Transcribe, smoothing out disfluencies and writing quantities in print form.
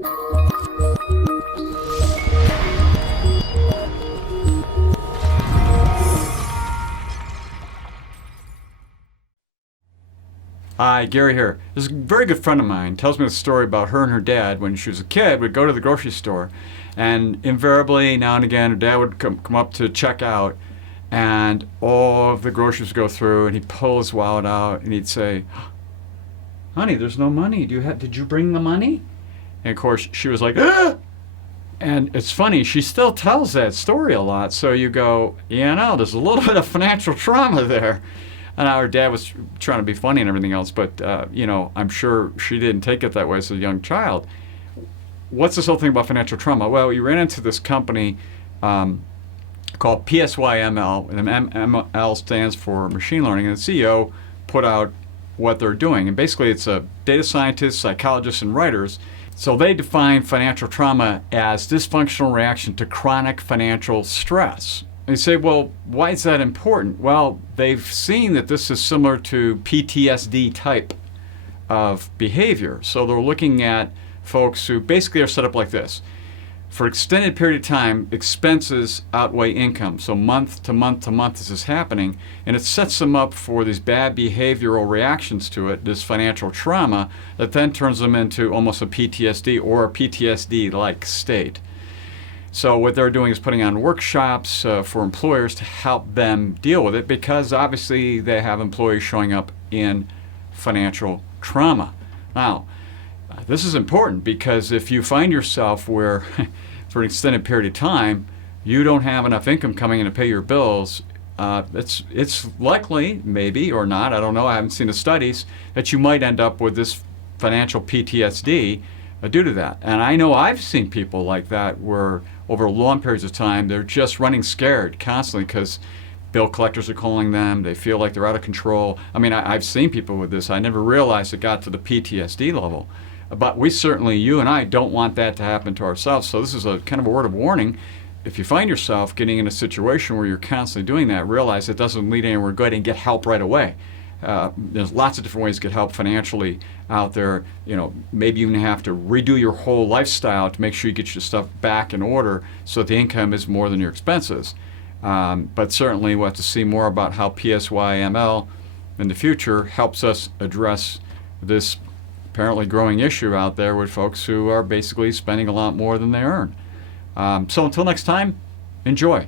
Hi, Gary here. This is a very good friend of mine. Tells me a story about her and her dad when she was a kid would go to the grocery store, and invariably now and again her dad would come up to check out, and all of the groceries would go through, and he'd pull his wallet out and he'd say, "Honey, there's no money. Did you bring the money?" And of course she was like, "Ah!" And it's funny, she still tells that story a lot. So you go, yeah, no, there's a little bit of financial trauma there. And our dad was trying to be funny and everything else, but I'm sure she didn't take it that way as a young child. What's this whole thing about financial trauma? Well, we ran into this company called PSYML, and ML stands for machine learning, and the CEO put out what they're doing. And basically, it's a data scientists, psychologists, and writers. So they define financial trauma as dysfunctional reaction to chronic financial stress. And you say, well, why is that important? Well, they've seen that this is similar to PTSD type of behavior. So they're looking at folks who basically are set up like this. For an extended period of time, expenses outweigh income. So month to month to month this is happening, and it sets them up for these bad behavioral reactions to it, this financial trauma, that then turns them into almost a PTSD or a PTSD-like state. So what they're doing is putting on workshops for employers to help them deal with it, because obviously they have employees showing up in financial trauma. Now, this is important because if you find yourself where for an extended period of time you don't have enough income coming in to pay your bills, it's likely, maybe or not, I don't know, I haven't seen the studies, that you might end up with this financial PTSD due to that. And I know I've seen people like that where over long periods of time they're just running scared constantly because bill collectors are calling them, they feel like they're out of control. I mean, I've seen people with this. I never realized it got to the PTSD level. But we certainly, you and I, don't want that to happen to ourselves. So this is a kind of a word of warning. If you find yourself getting in a situation where you're constantly doing that, realize it doesn't lead anywhere good and get help right away. There's lots of different ways to get help financially out there. Maybe you even have to redo your whole lifestyle to make sure you get your stuff back in order so that the income is more than your expenses. But certainly we'll have to see more about how PSYML in the future helps us address this apparently growing issue out there with folks who are basically spending a lot more than they earn. So until next time, enjoy.